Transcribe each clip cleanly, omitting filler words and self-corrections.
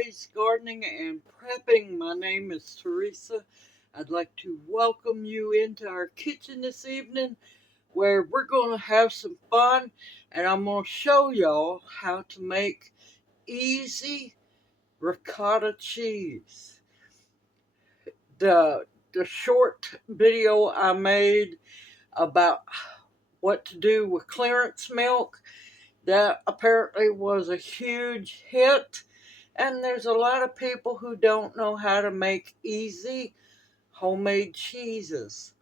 always, gardening and prepping. My name is Teresa. I'd like to welcome you into our kitchen this evening where we're going to have some fun, and I'm going to show y'all how to make easy ricotta cheese. The short video I made about what to do with clearance milk, that apparently was a huge hit. And there's a lot of people who don't know how to make easy homemade cheeses.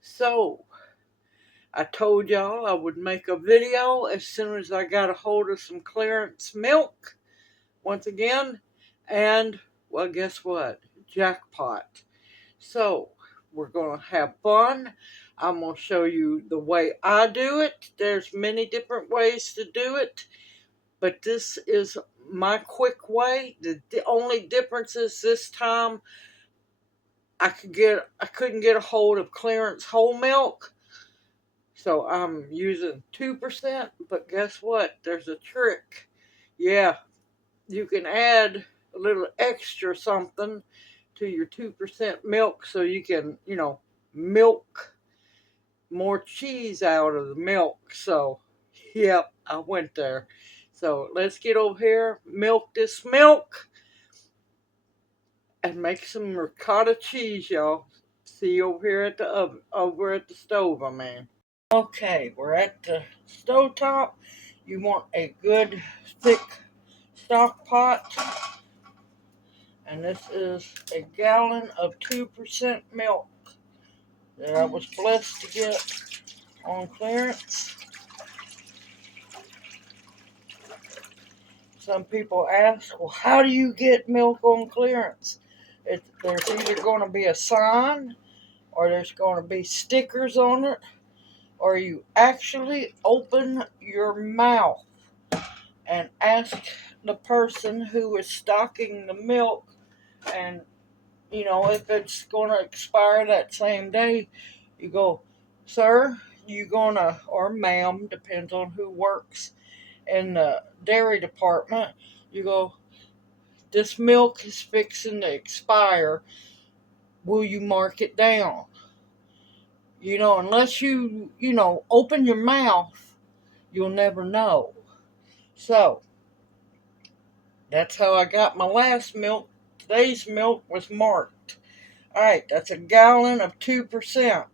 So, I told y'all I would make a video as soon as I got a hold of some clearance milk, once again. And, well, guess what? Jackpot. So, we're going to have fun. I'm going to show you the way I do it. There's many different ways to do it, but this is my quick way. The only difference is this time I couldn't get a hold of clearance whole milk, so I'm using 2%. But guess what? There's a trick. Yeah, you can add a little extra something to your 2% milk so you can, milk more cheese out of the milk. So, yep, I went there. So let's get over here, milk this milk, and make some ricotta cheese, y'all. See you over here at the oven, over at the stove, I mean. Okay, we're at the stove top. You want a good thick stock pot, and this is a gallon of 2% milk that I was blessed to get on clearance. Some people ask, well, how do you get milk on clearance? There's either going to be a sign, or there's going to be stickers on it, or you actually open your mouth and ask the person who is stocking the milk, and if it's going to expire that same day, you go, sir, you gonna, or ma'am, depends on who works in the dairy department, you go, this milk is fixing to expire. Will you mark it down? Unless you open your mouth, you'll never know. So, that's how I got my last milk. Today's milk was marked. Alright, that's a gallon of 2%.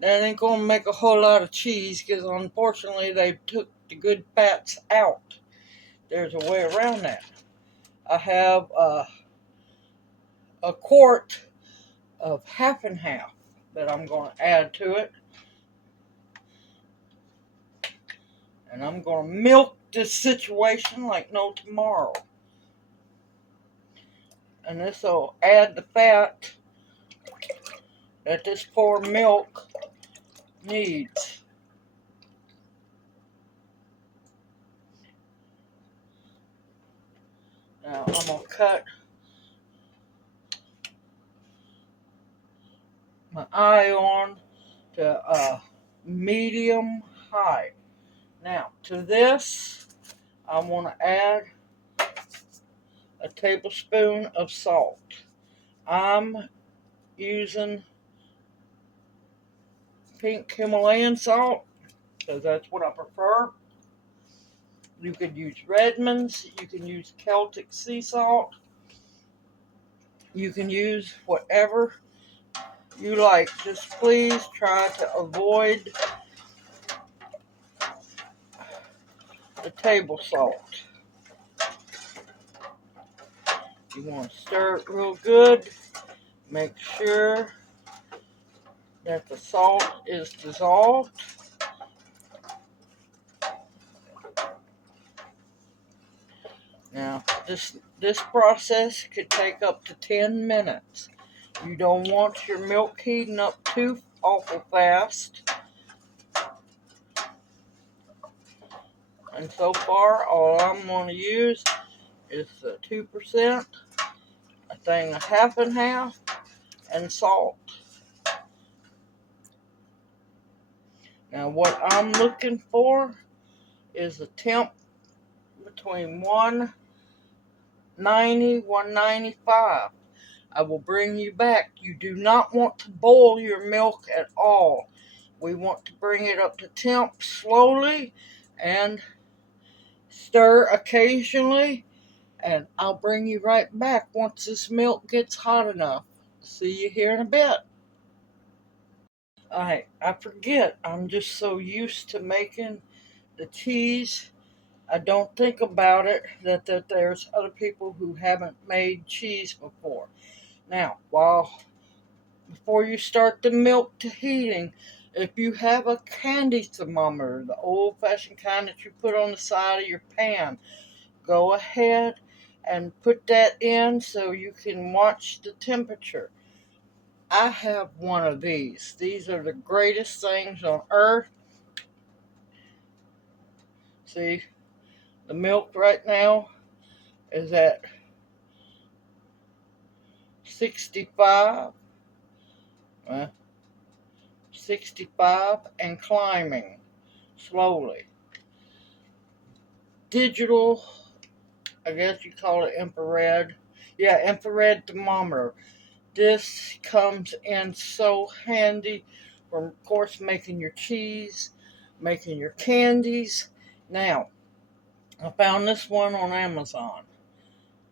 That ain't going to make a whole lot of cheese because unfortunately they took the good fats out. There's a way around that. I have a quart of half and half that I'm going to add to it. And I'm going to milk this situation like no tomorrow. And this will add the fat that this poor milk needs. Now I'm going to cut my eye on to medium high. Now to this, I want to add a tablespoon of salt. I'm using pink Himalayan salt because that's what I prefer. You could use Redmond's, you can use Celtic sea salt, you can use whatever you like. Just please try to avoid the table salt. You want to stir it real good. Make sure that the salt is dissolved. Now, this process could take up to 10 minutes. You don't want your milk heating up too awful fast. And so far, all I'm going to use is the 2%, a thing of half and half, and salt. Now, what I'm looking for is a temp between 1 190, 195. I will bring you back. You do not want to boil your milk at all. We want to bring it up to temp slowly and stir occasionally, and I'll bring you right back once this milk gets hot enough. See you here in a bit. I forget. I'm just so used to making the cheese. I don't think about it that there's other people who haven't made cheese before. Now, before you start the milk to heating, if you have a candy thermometer, the old-fashioned kind that you put on the side of your pan, go ahead and put that in so you can watch the temperature. I have one of these. These are the greatest things on earth. See, the milk right now is at 65, 65 and climbing slowly. Digital, I guess you call it infrared. Yeah, infrared thermometer. This comes in so handy for, of course, making your cheese, making your candies. Now, I found this one on Amazon.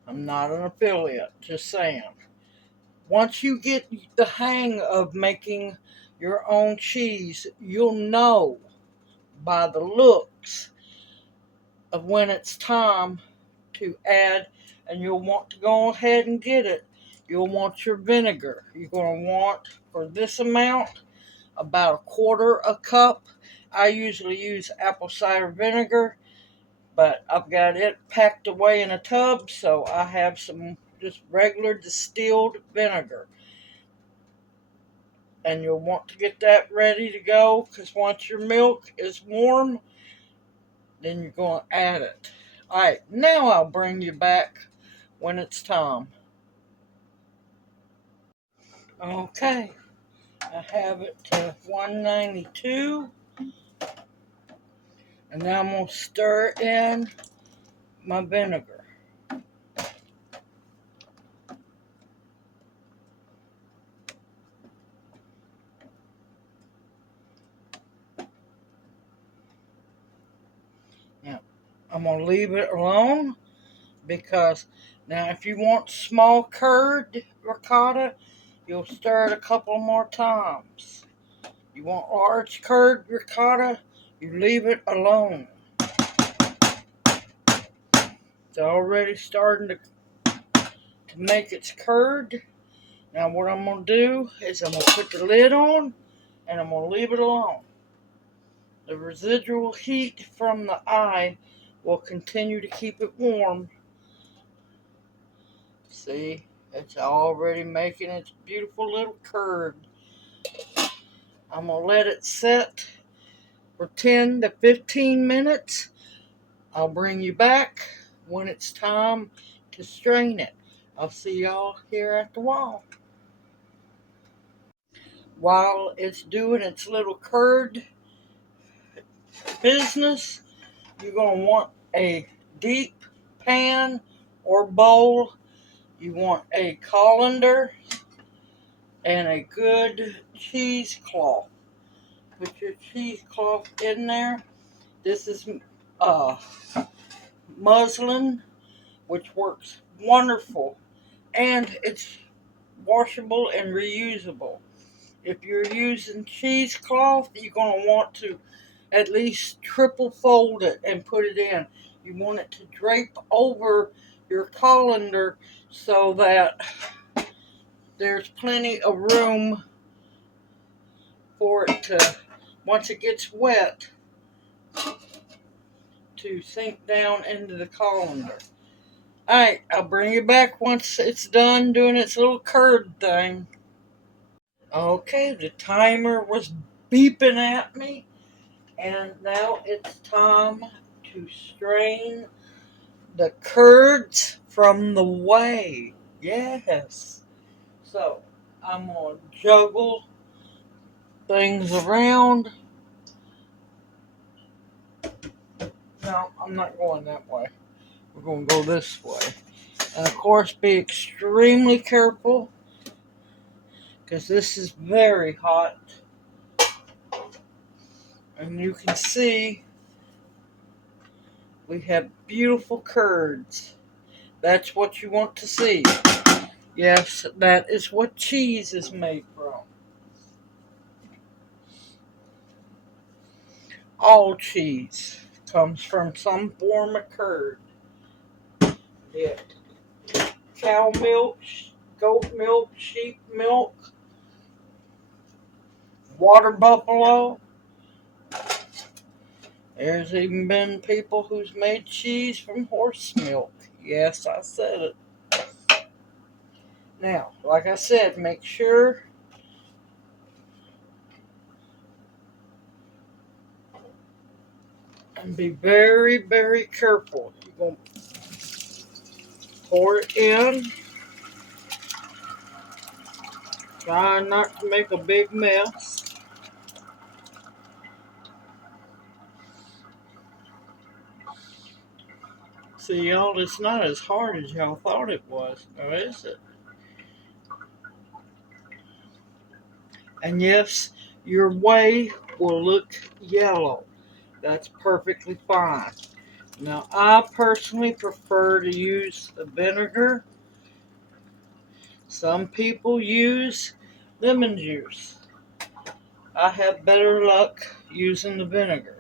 I'm not an affiliate, just saying. Once you get the hang of making your own cheese, you'll know by the looks of when it's time to add, and you'll want to go ahead and get it. You'll want your vinegar. You're going to want, for this amount, about a quarter a cup. I usually use apple cider vinegar, but I've got it packed away in a tub, so I have some just regular distilled vinegar. And you'll want to get that ready to go, because once your milk is warm, then you're going to add it. Alright, now I'll bring you back when it's time. Okay, I have it to 192, and now I'm going to stir in my vinegar. Now, I'm going to leave it alone, because now if you want small curd ricotta, you'll stir it a couple more times. You want large curd ricotta, you leave it alone. It's already starting to make its curd. Now what I'm going to do is I'm going to put the lid on, and I'm going to leave it alone. The residual heat from the eye will continue to keep it warm. See, it's already making its beautiful little curd. I'm going to let it set for 10 to 15 minutes. I'll bring you back when it's time to strain it. I'll see y'all here at the wall. While it's doing its little curd business, you're going to want a deep pan or bowl. You want a colander and a good cheesecloth. Put your cheesecloth in there. This is muslin, which works wonderful, and it's washable and reusable. If you're using cheesecloth, you're going to want to at least triple fold it and put it in. You want it to drape over your colander so that there's plenty of room for it to, once it gets wet, to sink down into the colander. Alright, I'll bring you back once it's done doing its little curd thing. Okay, the timer was beeping at me, and now it's time to strain the curds from the whey. Yes. So, I'm going to juggle things around. No, I'm not going that way. We're going to go this way. And of course, be extremely careful because this is very hot. And you can see we have beautiful curds. That's what you want to see. Yes, that is what cheese is made from. All cheese comes from some form of curd. Yeah. Cow milk, goat milk, sheep milk, water buffalo. There's even been people who's made cheese from horse milk. Yes, I said it. Now, like I said, make sure and be very, very careful. You're going to pour it in. Try not to make a big mess. See, y'all, it's not as hard as y'all thought it was, now is it? And yes, your whey will look yellow. That's perfectly fine. Now, I personally prefer to use the vinegar. Some people use lemon juice. I have better luck using the vinegar.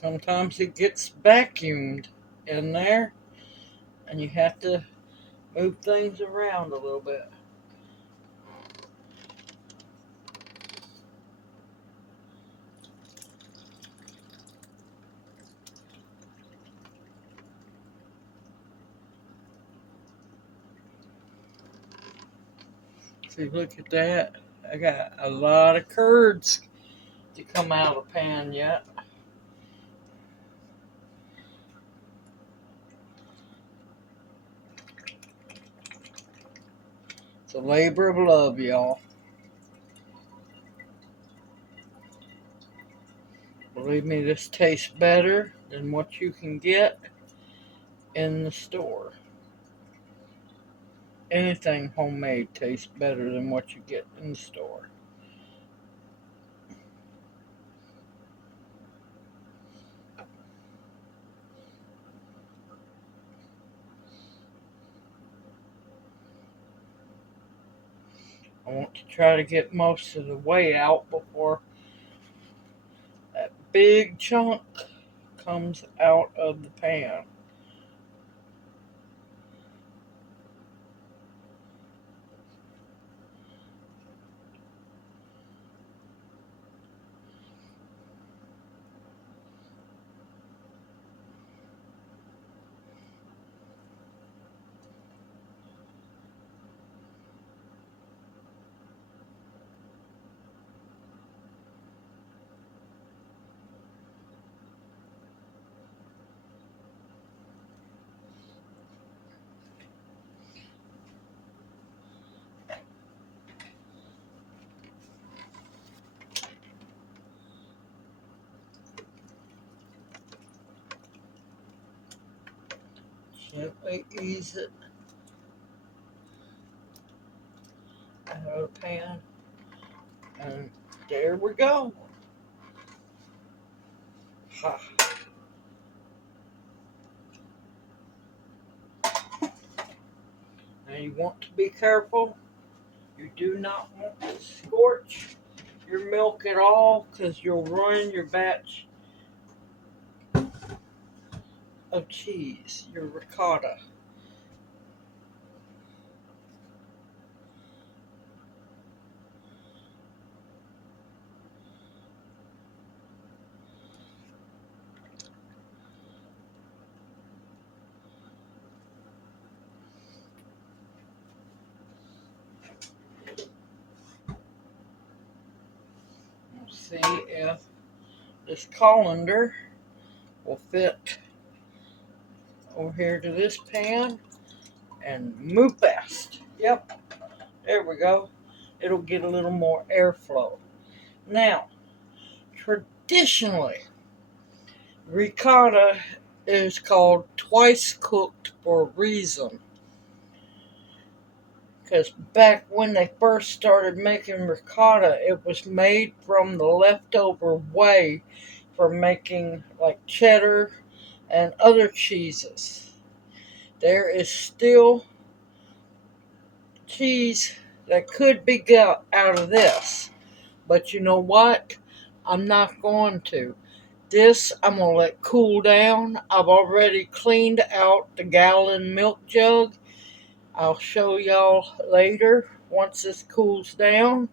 Sometimes it gets vacuumed in there, and you have to move things around a little bit. See, look at that. I got a lot of curds to come out of the pan yet. It's a labor of love, y'all. Believe me, this tastes better than what you can get in the store. Anything homemade tastes better than what you get in the store. I want to try to get most of the whey out before that big chunk comes out of the pan. Gently ease it out of the pan. And there we go. Ha. Now you want to be careful. You do not want to scorch your milk at all because you'll ruin your batch of cheese, your ricotta. see if this colander will fit over here to this pan and move fast. Yep, there we go. It'll get a little more airflow. Now, traditionally, ricotta is called twice cooked for a reason. Because back when they first started making ricotta, it was made from the leftover whey for making like cheddar and other cheeses. There is still cheese that could be got out of this. But you know what? I'm not going to. This I'm going to let cool down. I've already cleaned out the gallon milk jug. I'll show y'all later once this cools down.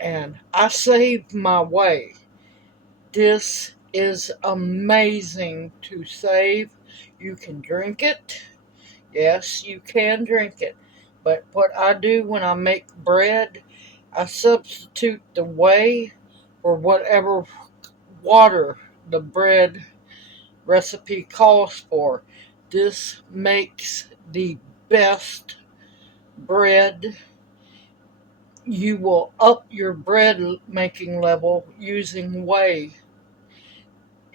And I saved my whey. This is amazing to save. You can drink it. Yes, you can drink it. But what I do when I make bread, I substitute the whey for whatever water the bread recipe calls for. This makes the best bread. You will up your bread making level using whey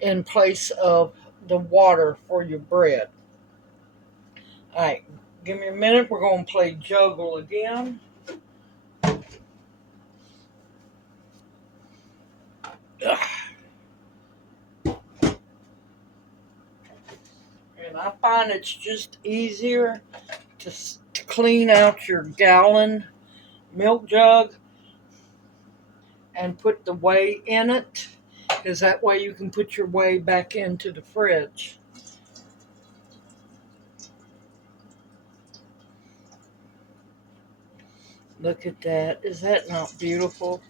in place of the water for your bread. Alright, give me a minute. We're going to play juggle again. And I find it's just easier to clean out your gallon milk jug and put the whey in it, because that way you can put your whey back into the fridge. Look at that. Is that not beautiful?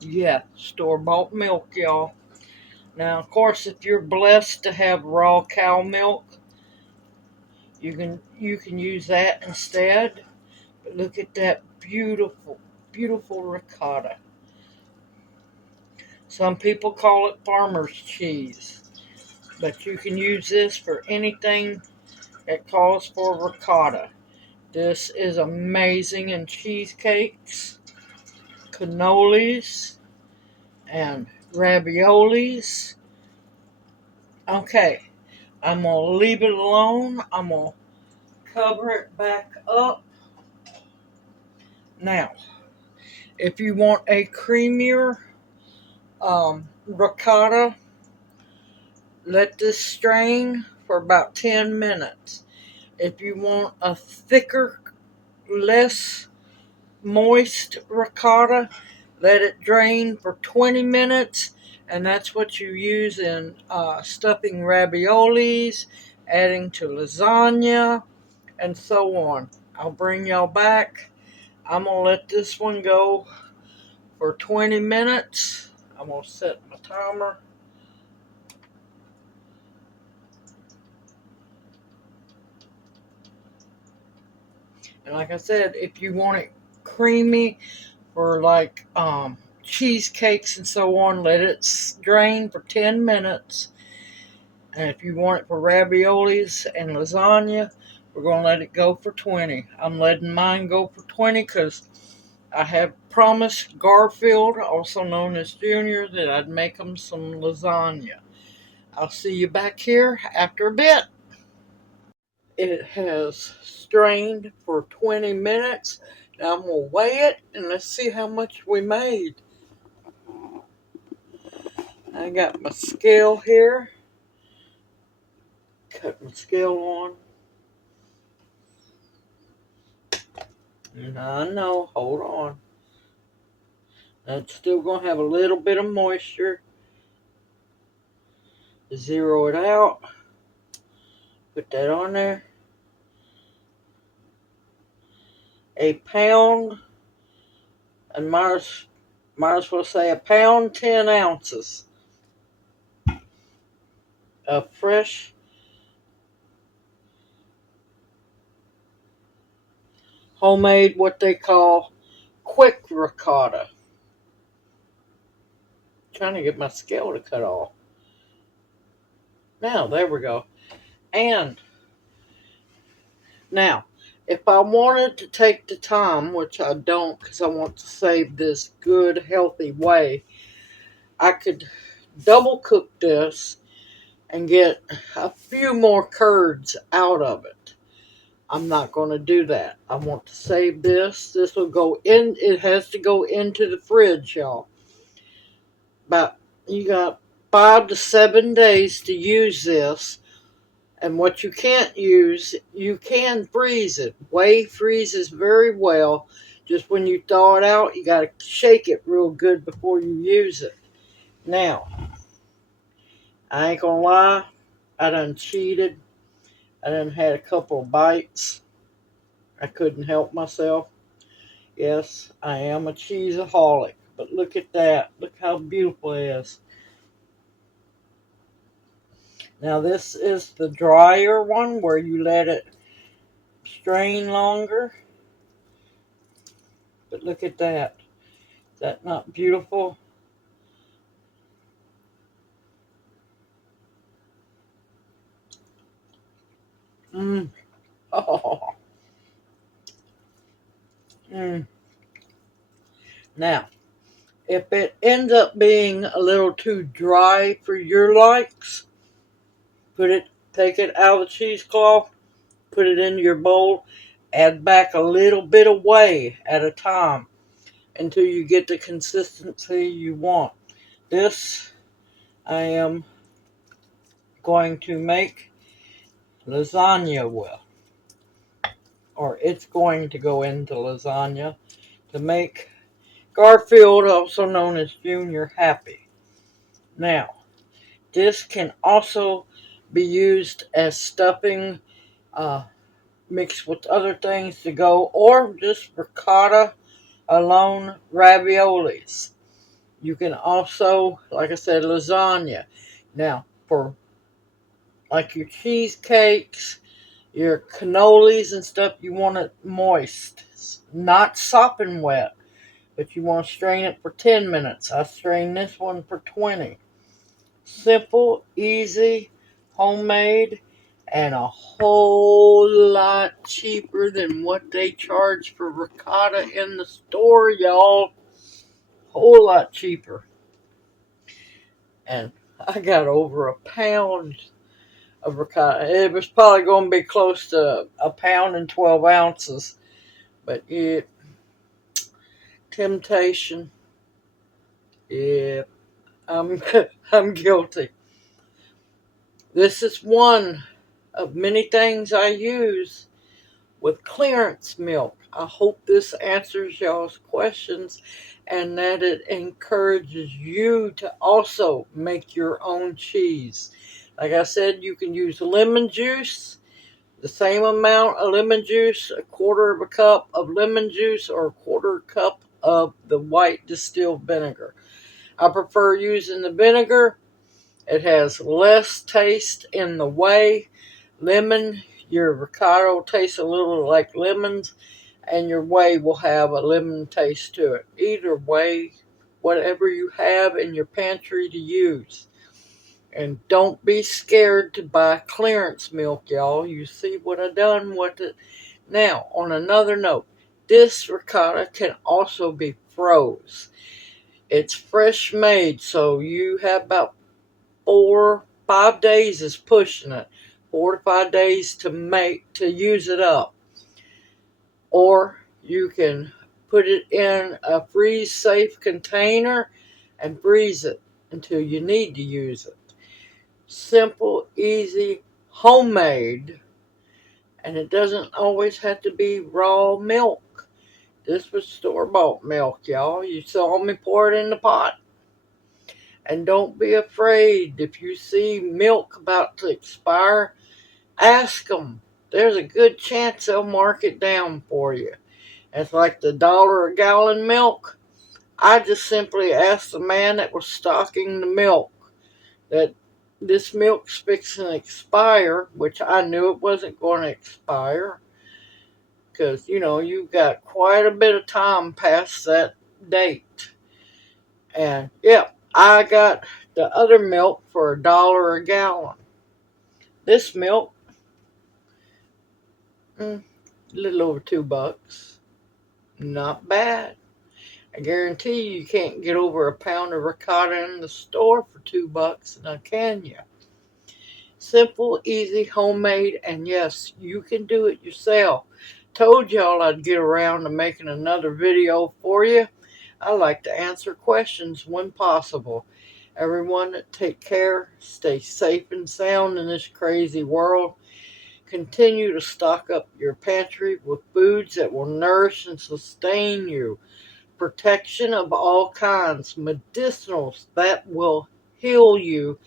Yeah, store-bought milk, y'all. Now, of course, if you're blessed to have raw cow milk, you can use that instead. But look at that beautiful, beautiful ricotta. Some people call it farmer's cheese, but you can use this for anything that calls for ricotta. This is amazing in cheesecakes, cannolis, and raviolis. Okay, I'm going to leave it alone. I'm going to cover it back up. Now, if you want a creamier ricotta, let this strain for about 10 minutes. If you want a thicker, less moist ricotta, let it drain for 20 minutes, and that's what you use in stuffing raviolis, adding to lasagna, and so on. I'll bring y'all back. I'm going to let this one go for 20 minutes. I'm going to set my timer. And like I said, if you want it creamy for like cheesecakes and so on, let it drain for 10 minutes. And if you want it for raviolis and lasagna, we're going to let it go for 20. I'm letting mine go for 20 because I have promised Garfield, also known as Junior, that I'd make him some lasagna. I'll see you back here after a bit. It has strained for 20 minutes. Now I'm going to weigh it and let's see how much we made. I got my scale here. Cut my scale on. No, hold on. That's still going to have a little bit of moisture. Zero it out. Put that on there. A pound, and might as well say a pound, 10 ounces of fresh homemade, what they call quick ricotta. Trying to get my scale to cut off. Now, there we go. And now, if I wanted to take the time, which I don't because I want to save this good, healthy whey, I could double cook this and get a few more curds out of it. I'm not going to do that. I want to save this. This will go in. It has to go into the fridge, y'all. But you got 5 to 7 days to use this. And what you can't use, you can freeze it. Whey freezes very well. Just when you thaw it out, you got to shake it real good before you use it. Now, I ain't going to lie. I done cheated. I done had a couple of bites. I couldn't help myself. Yes, I am a cheeseaholic. But look at that. Look how beautiful it is. Now this is the drier one where you let it strain longer. But look at that. Is that not beautiful? Mmm. Oh. Mmm. Now, if it ends up being a little too dry for your likes, take it out of the cheesecloth, put it in your bowl, add back a little bit of whey at a time until you get the consistency you want. This I am going to make lasagna with, or it's going to go into lasagna to make Garfield, also known as Junior, happy. Now, this can also be used as stuffing, mixed with other things to go, or just ricotta alone raviolis. You can also, like I said, lasagna. Now, for like your cheesecakes, your cannolis and stuff, you want it moist, not sopping wet, but you want to strain it for 10 minutes. I strain this one for 20. Simple, easy, homemade, and a whole lot cheaper than what they charge for ricotta in the store, y'all. Whole lot cheaper. And I got over a pound of ricotta. It was probably going to be close to a pound and 12 ounces. But temptation. Yeah, I'm, I'm guilty. This is one of many things I use with clearance milk. I hope this answers y'all's questions and that it encourages you to also make your own cheese. Like I said, you can use lemon juice, the same amount of lemon juice, a quarter of a cup of lemon juice, or a quarter cup of the white distilled vinegar. I prefer using the vinegar. It has less taste in the whey. Lemon, your ricotta will taste a little like lemons, and your whey will have a lemon taste to it. Either way, whatever you have in your pantry to use. And don't be scared to buy clearance milk, y'all. You see what I done with it. Now, on another note, this ricotta can also be froze. It's fresh made, so you have about 5 days is pushing it. 4 to 5 days to use it up. Or you can put it in a freeze safe container and freeze it until you need to use it. Simple, easy, homemade, and it doesn't always have to be raw milk. This was store-bought milk, y'all. You saw me pour it in the pot. And don't be afraid if you see milk about to expire, ask them. There's a good chance they'll mark it down for you. It's like the $1 a gallon milk. I just simply asked the man that was stocking the milk that this milk's fixing to expire, which I knew it wasn't going to expire. because, you know, you've got quite a bit of time past that date. And, yeah, I got the other milk for $1 a gallon. This milk, a little over $2. Not bad. I guarantee you can't get over a pound of ricotta in the store for $2 now, can you? Simple, easy, homemade, and yes, you can do it yourself. Told y'all I'd get around to making another video for you. I like to answer questions when possible. Everyone, take care, stay safe and sound in this crazy world. Continue to stock up your pantry with foods that will nourish and sustain you. Protection of all kinds, medicinals that will heal you,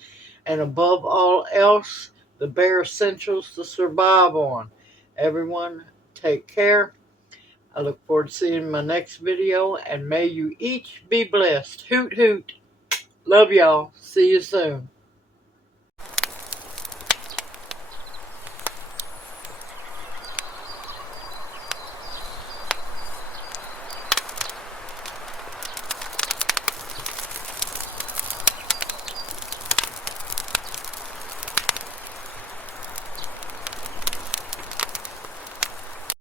and above all else, the bare essentials to survive on. Everyone, take care. I look forward to seeing my next video, and may you each be blessed. Hoot hoot. Love y'all. See you soon.